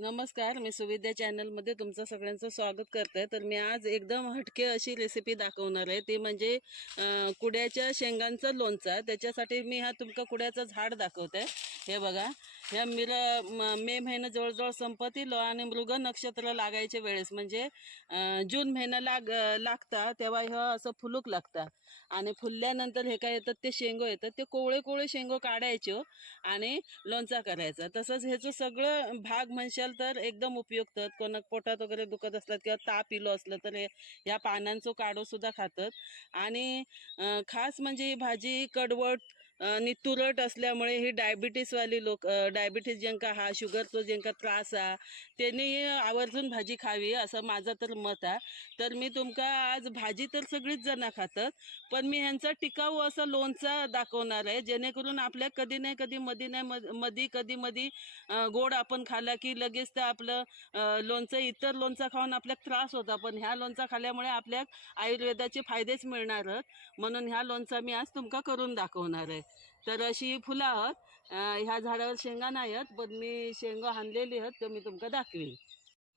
नमस्कार, मी सुविद्या चॅनलमध्ये तुमचं सगळ्यांचं स्वागत करते. तर मी आज एकदम हटके अशी रेसिपी दाखवणार आहे. ती म्हणजे कुड्याच्या शेंगांचं लोणचं. त्याच्यासाठी मी हा तुमका कुड्याचं झाड दाखवते. हे बघा, ह्या मे महिना जवळजवळ संपत येलो आणि मृग नक्षत्र लागायच्या वेळेस म्हणजे जून महिना लागता तेव्हा ह्या असं फुलूक लागता. आणि फुलल्यानंतर हे काय येतात ते शेंगो येतात, ते कोवळे कोवळे शेंगो काढायचे आणि लोणचा करायचा. तसंच ह्याचं सगळं भाग म्हणशाल तर एकदम उपयुक्त. कोणाक पोटात वगैरे दुखत असलं किंवा ताप इलो असलं तर या पानांचं काढो सुद्धा खातात. आणि खास म्हणजे ही भाजी कडवट आणि तुरट असल्यामुळे ही डायबिटीसवाली लोक, डायबिटीस ज्यांका हा, शुगरचा ज्यांका त्रास हा, त्यांनी आवर्जून भाजी खावी असं माझं तर मत आहे. तर मी तुमका आज भाजी तर सगळीच जण खातात, पण मी ह्यांचा टिकाऊ असा लोणचा दाखवणार आहे, जेणेकरून आपल्या कधी नाही कधी मधी गोड आपण खाल्ला की लगेच तर आपलं लोणचं, इतर लोणचा खाऊन आपल्याला त्रास होता, पण ह्या लोणचा खाल्ल्यामुळे आपल्या आयुर्वेदाचे फायदेच मिळणार आहेत. म्हणून ह्या लोणचा मी आज तुमका करून दाखवणार आहे. तर अशी फुलं आहेत. ह्या झाडावर शेंगा नाही आहेत, पण मी शेंगा हाणलेली आहेत, तर मी तुमका दाखवीन.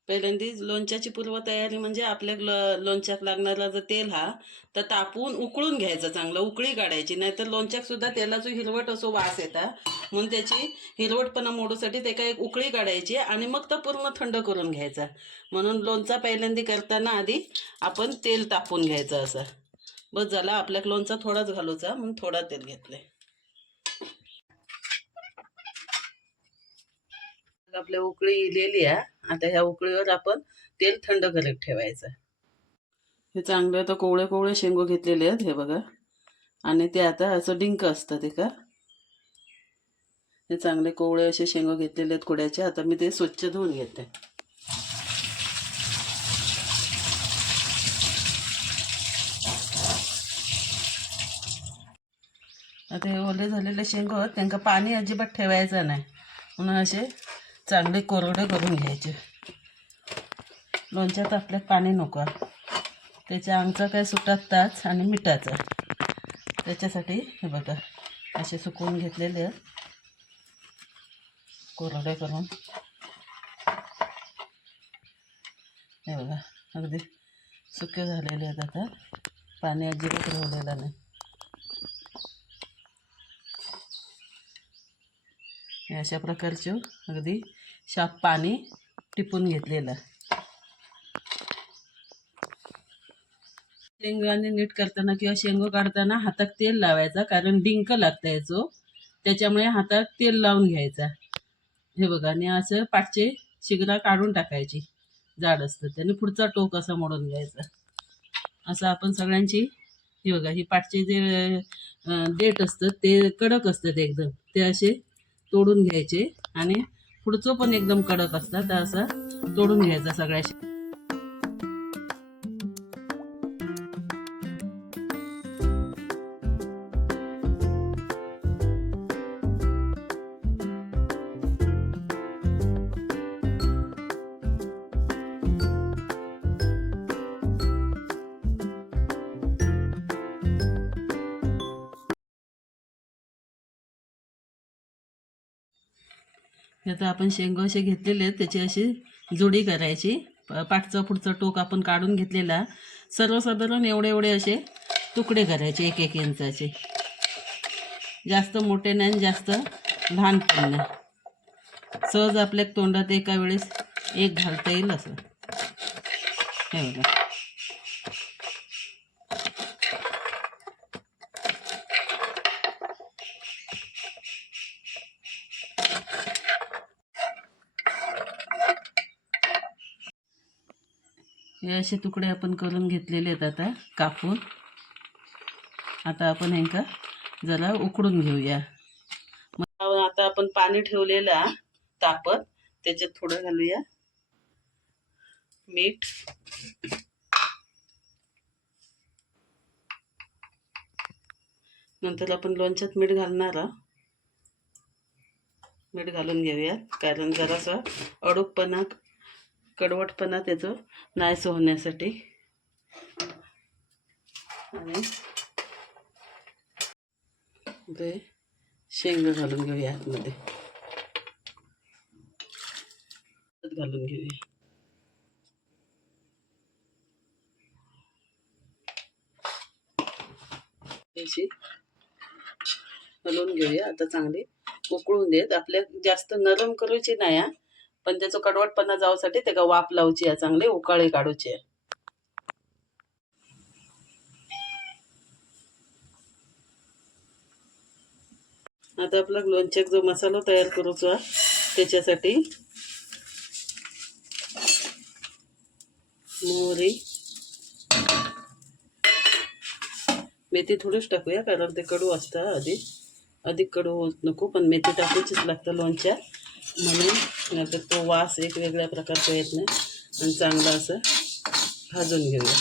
पहिल्यांदी लोणच्याची पूर्वतयारी म्हणजे आपल्या लोणच्यात लागणारा जर तेल हा तर तापून उकळून घ्यायचं, चांगलं उकळी काढायची, नाहीतर लोणच्यात सुद्धा तेलाचा हिरवट असो वास येतात. म्हणून त्याची हिरवटपणा मोडूसाठी ते काय एक उकळी काढायची आणि मग तर पूर्ण थंड करून घ्यायचा. म्हणून लोणचा पहिल्यांदी करताना आधी आपण तेल तापून घ्यायचं. असं बस झाला. आपल्याक लोणचा थोडाच घालूचा म्हणून थोडा तेल घेतलंय. आपल्या उकळी इलेली आहे. आता ह्या उकळीवर आपण तेल थंड करत ठेवायचं. हे चांगले तर कोवळे कोवळे शेंगो घेतलेले आहेत, हे बघा. आणि ते आता असं डिंक असतं ते का, हे चांगले कोवळे असे शेंगो घेतलेले आहेत कुड्याचे. आता मी ते स्वच्छ धुवून घेते. आता हे ओले झालेले शेंगो आहेत, त्यांना पाणी अजिबात ठेवायचं नाही, म्हणून असे चांगले कोरडे करून घ्यायचे. लोणच्यात आपल्याला पाणी नको, त्याच्या अंगचा काय सुटाताच आणि मिठाचा. त्याच्यासाठी हे बघा असे सुकवून घेतलेले आहेत कोरडे करून. हे बघा अगदी सुके झालेले आहेत. आता पाणी अजिबात राहिलेलं नाही. अशा प्रकारचे अगदी शाप पाणी टिपून घेतलेलं. शेंगाने नीट करताना किंवा शेंगो काढताना हातात तेल लावायचा, कारण डिंक लागतं याचं, त्याच्यामुळे हातात तेल लावून घ्यायचा. हे बघा, आणि असं पाठचे शिगरा काढून टाकायची, जाड असतं त्याने पुढचा टोक असा मोडून घ्यायचा. असं आपण सगळ्यांची, हे बघा, ही पाठचे जे देठ असतं ते कडक असतात एकदम, ते असे तोडून घ्यायचे. आणि पुढचं पण एकदम कडक असतात, तर असं तोडून घ्यायचं सगळ्या. आता आपण शेंगा असे घेतलेले आहेत, त्याची अशी जोडी करायची. पाठचा पुढचा टोक आपण काढून घेतलेला, सर्वसाधारण एवढे एवढे असे तुकडे करायचे, 1-1 इंचाचे. जास्त मोठे नाही, जास्त लहान पण नाही. सहज आपल्या तोंडात एका वेळेस एक घालता येईल असं. हे बघा, हे असे तुकडे आपण करून घेतलेले आहेत. आता कापून आता आपण ह्यांका जरा उकडून घेऊया. मग आता आपण पाणी ठेवलेलं तापत, त्याच्यात थोडं घालूया मीठ. नंतर आपण लोणच्यात मीठ घालणार, मीठ घालून घेऊया, कारण जरासा अडूकपणा, कडवटपणा त्याचं नाहीसं होण्यासाठी. आणि ते शेंग घालून घेऊया आतमध्ये. हळद घालून घेऊया. अशी हलवून घेऊया. आता चांगली उकळून देत. आपल्या जास्त नरम करूची नाही हा, पण त्याचा कडवटपणा जाऊसाठी त्याला वाफ लावची आहे, चांगले उकाळे काढूचे. आता आपला लोणच्याक जो मसाला तयार करूचो त्याच्यासाठी मोहरी, मेथी थोडीच टाकूया, कारण ते कडू असतं. अधिक कडू होत नको, पण मेथी टाकूचीच लागतं लोणच्या, म्हणून नाहीतर तो वास एक वेगळ्या प्रकारचा येत नाही. आणि चांगला असं भाजून घेऊया.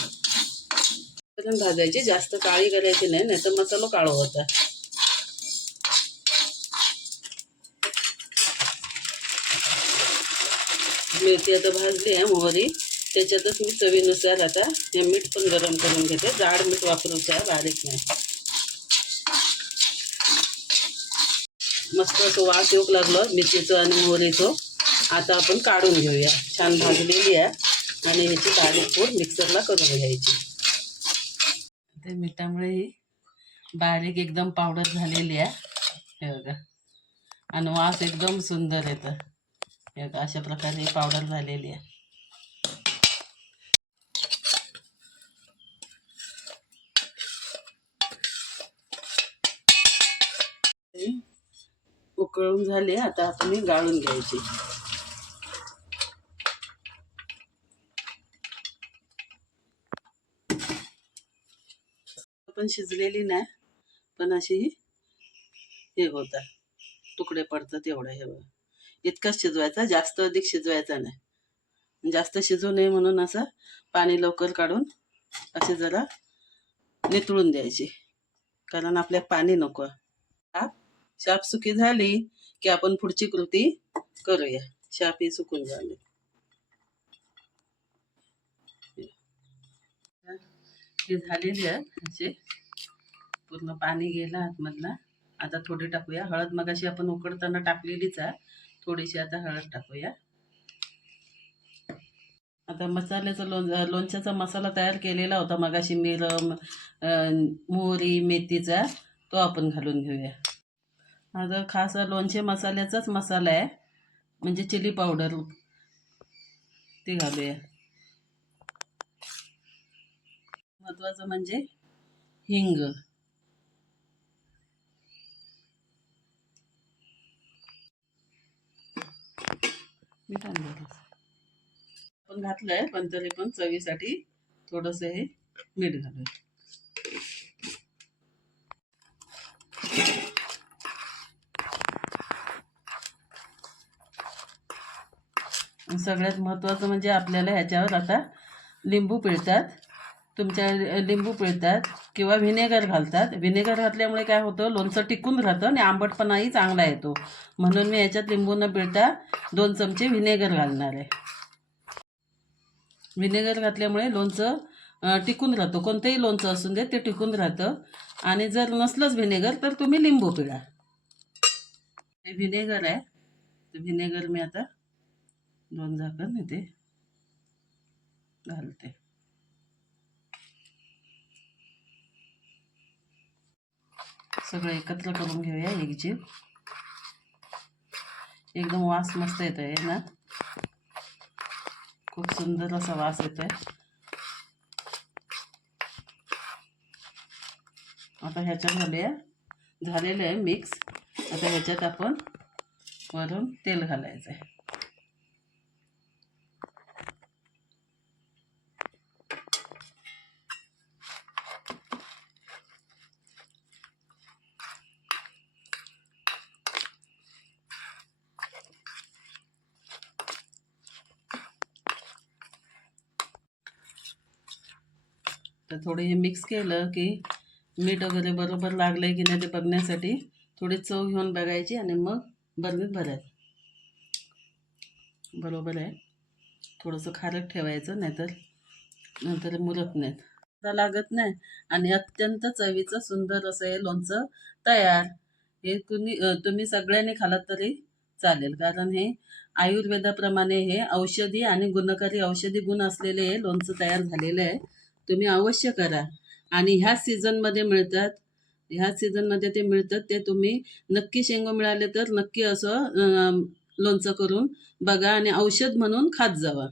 भाजायची, जास्त काळी करायची नाही, नाहीतर मसाला काळा होता. मेथी आता भाजली आहे, मोहरी त्याच्यातच मी चवीनुसार आता हे मीठ पण गरम करून घेते. जाड मीठ वापरूचं आहे, बारीक नाही. मस्त असं वास येऊ लागलं मेथीचं आणि मोहरीचं. आता आपण काढून घेऊया. छान भाजलेली आहे आणि ह्याची बारीक पूड मिक्सरला करून घ्यायची. ते मिठामुळे ही बारीक एकदम पावडर झालेली आहे, हे बघा. आणि वास एकदम सुंदर येतं, हे बघा. अशा प्रकारे ही पावडर झालेली आहे. उकळून झाले, आता आपण गाळून घ्यायची. पण शिजलेली नाही, पण अशी हे होतात, तुकडे पडतात एवढं. हे बघा, इतकंच शिजवायचा, जास्त अधिक शिजवायचा नाही. जास्त शिजू नये म्हणून असं पाणी लवकर काढून असे जरा नितळून द्यायची, कारण आपल्या पाणी नको. शाप सुकी झाली की आपण पुढची कृती करूया. शाप ही सुकून झाली. हे झालेली आहे, असे पूर्ण पाणी गेलं आतमधला. आता थोडी टाकूया हळद. मगाशी आपण उकडताना टाकलेलीच आहे, थोडीशी आता हळद टाकूया. आता मसाल्याचा लोणच्याचा मसाला तयार केलेला होता मगाशी, मिरम, मोहरी, मेथीचा, तो आपण घालून घेऊया. आता खास लोणचे मसाल्याचाच मसाला आहे, म्हणजे चिली पावडर, ती घालूया. महत्वाचं म्हणजे हिंग. आपण घातलंय, पण तरी पण चवीसाठी थोडंसं हे मीठ घालूया. सगळ्यात महत्त्वाचं म्हणजे आपल्याला ह्याच्यावर आता लिंबू पिळतात. तुमच्या लिंबू पिळतात किंवा व्हिनेगर घालतात. व्हिनेगर घातल्यामुळे काय होतं, लोणचं टिकून राहतं आणि आंबटपणाही चांगला येतो. म्हणून मी ह्याच्यात लिंबू न पिळता 2 चमचे व्हिनेगर घालणार आहे. व्हिनेगर घातल्यामुळे लोणचं टिकून राहतं. कोणतंही लोणचं असून दे, ते टिकून राहतं. आणि जर नसलंच व्हिनेगर तर तुम्ही लिंबू पिळा. हे व्हिनेगर आहे, तर व्हिनेगर मी आता 2 झाकण इथे घालते. सगळं एकत्र करून घेऊया एकजीव. एकदम वास मस्त येत आहे ना, खूप सुंदर असा वास येत आहे. आता ह्याच्यात झालेलं आहे मिक्स. आता ह्याच्यात आपण वरून तेल घालायचं आहे. तर थोडे हे मिक्स केलं की मीठ वगैरे बरोबर लागलंय की नाही ते बघण्यासाठी थोडी चव घेऊन बघायची आणि मग बरणीत भरायचं. बरोबर आहे, थोडंसं खारट ठेवायचं, नंतर मुरत नाहीत, लागत नाही. आणि अत्यंत चवीचं सुंदर असं हे लोणचं तयार. हे तुम्ही सगळ्यांनी खालात तरी चालेल, कारण हे आयुर्वेदाप्रमाणे हे औषधी आणि गुणकारी औषधी गुण असलेले हे लोणचं तयार झालेलं आहे. तुम्ही अवश्य करा. आणि ह्याच सीझनमध्ये मिळतात. ह्याच सीझनमध्ये ते मिळतात. ते तुम्ही नक्की शेंग मिळाले तर नक्की असं लोणचं करून बघा आणि औषध म्हणून खात जावा.